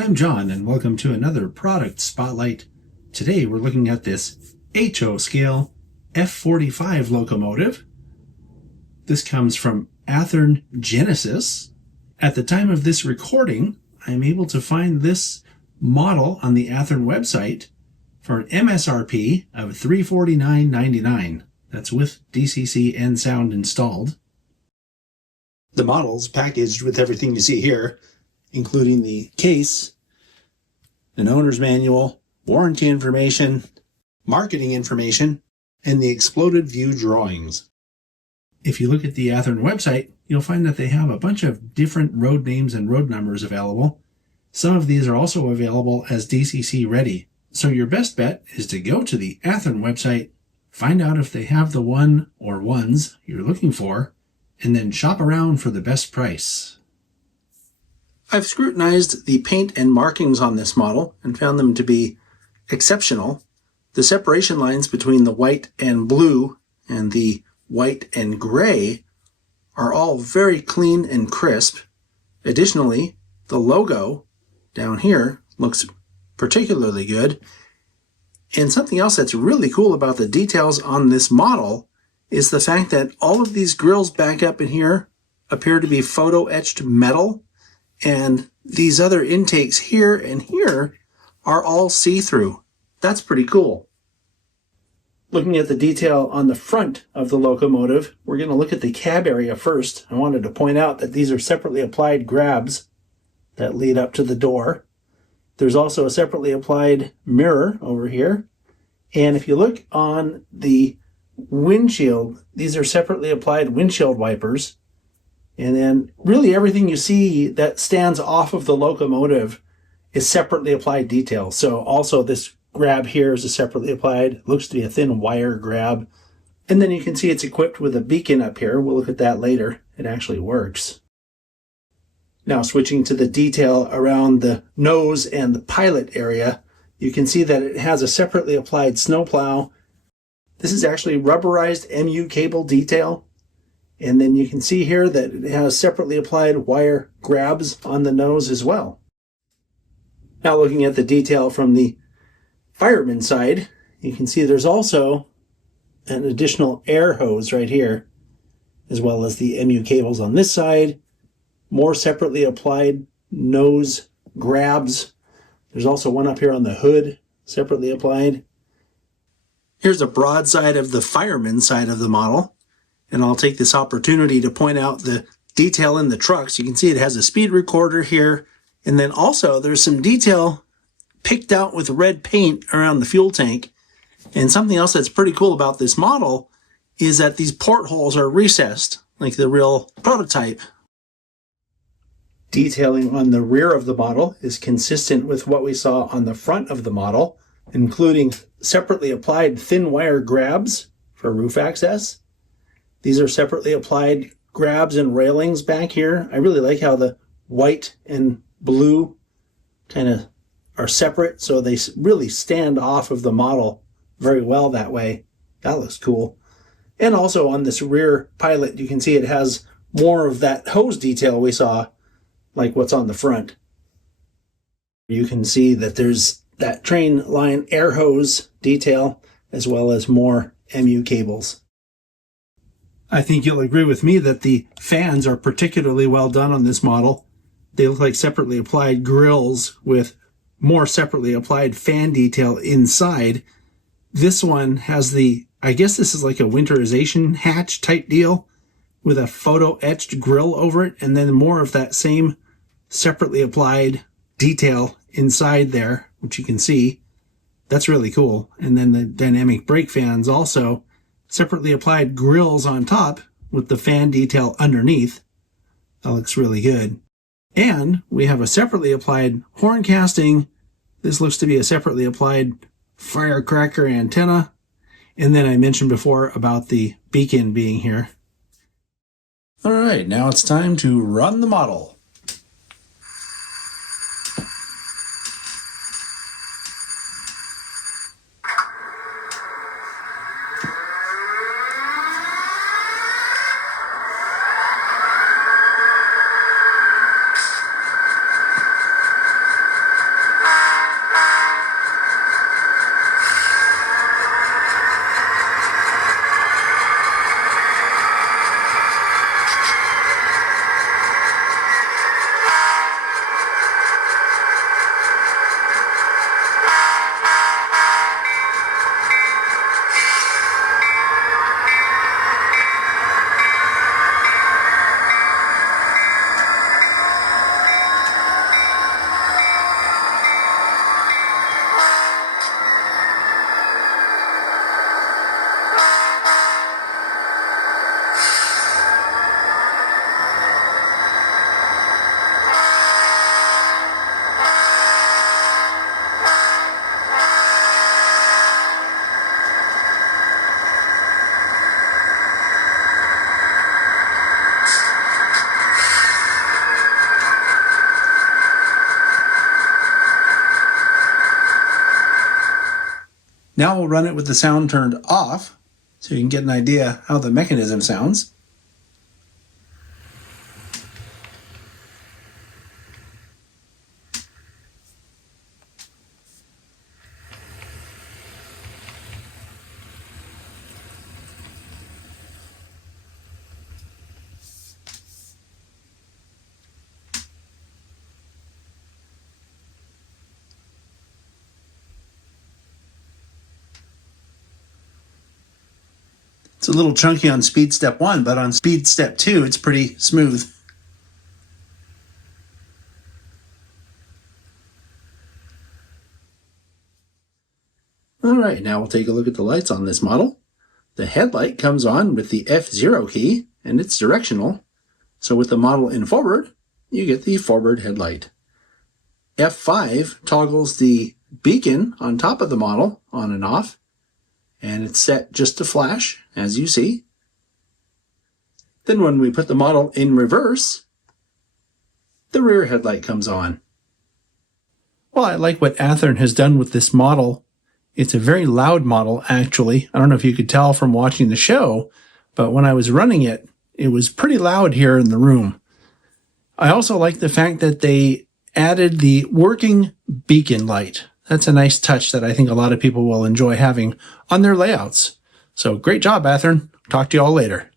I'm John, and welcome to another product spotlight. Today we're looking at this HO Scale F45 locomotive. This comes from Athearn Genesis. At the time of this recording, I'm able to find this model on the Athearn website for an MSRP of $349.99. That's with DCC and sound installed. The model's packaged with everything you see here, including the case, an owner's manual, warranty information, marketing information, and the exploded view drawings. If you look at the Athearn website, you'll find that they have a bunch of different road names and road numbers available. Some of these are also available as DCC ready. So your best bet is to go to the Athearn website, find out if they have the one or ones you're looking for, and then shop around for the best price. I've scrutinized the paint and markings on this model and found them to be exceptional. The separation lines between the white and blue and the white and gray are all very clean and crisp. Additionally, the logo down here looks particularly good. And something else that's really cool about the details on this model is the fact that all of these grills back up in here appear to be photo etched metal. And these other intakes here and here are all see-through. That's pretty cool. Looking at the detail on the front of the locomotive, we're going to look at the cab area first. I wanted to point out that these are separately applied grabs that lead up to the door. There's also a separately applied mirror over here. And if you look on the windshield, these are separately applied windshield wipers. And then really everything you see that stands off of the locomotive is separately applied detail. So also this grab here is a separately applied, looks to be a thin wire grab. And then you can see it's equipped with a beacon up here. We'll look at that later. It actually works. Now switching to the detail around the nose and the pilot area, you can see that it has a separately applied snowplow. This is actually rubberized MU cable detail. And then you can see here that it has separately applied wire grabs on the nose as well. Now looking at the detail from the fireman side, you can see there's also an additional air hose right here, as well as the MU cables on this side. More separately applied nose grabs. There's also one up here on the hood, separately applied. Here's a broad side of the fireman side of the model. And I'll take this opportunity to point out the detail in the trucks. You can see it has a speed recorder here. And then also there's some detail picked out with red paint around the fuel tank. And something else that's pretty cool about this model is that these portholes are recessed, like the real prototype. Detailing on the rear of the model is consistent with what we saw on the front of the model, including separately applied thin wire grabs for roof access. These are separately applied grabs and railings back here. I really like how the white and blue kind of are separate, so they really stand off of the model very well that way. That looks cool. And also on this rear pilot, you can see it has more of that hose detail we saw, like what's on the front. You can see that there's that train line air hose detail, as well as more MU cables. I think you'll agree with me that the fans are particularly well done on this model. They look like separately applied grills with more separately applied fan detail inside. This one has I guess this is like a winterization hatch type deal with a photo etched grill over it, and then more of that same separately applied detail inside there, which you can see. That's really cool. And then the dynamic brake fans also separately applied grills on top with the fan detail underneath. That looks really good. And we have a separately applied horn casting. This looks to be a separately applied firecracker antenna. And then I mentioned before about the beacon being here. All right, now it's time to run the model. Now we'll run it with the sound turned off so you can get an idea how the mechanism sounds. It's a little chunky on speed step 1, but on speed step 2, it's pretty smooth. All right, now we'll take a look at the lights on this model. The headlight comes on with the F0 key, and it's directional. So with the model in forward, you get the forward headlight. F5 toggles the beacon on top of the model on and off, and it's set just to flash, as you see. Then when we put the model in reverse, the rear headlight comes on. Well, I like what Athearn has done with this model. It's a very loud model, actually. I don't know if you could tell from watching the show, but when I was running it, it was pretty loud here in the room. I also like the fact that they added the working beacon light. That's a nice touch that I think a lot of people will enjoy having on their layouts. So great job, Athearn. Talk to you all later.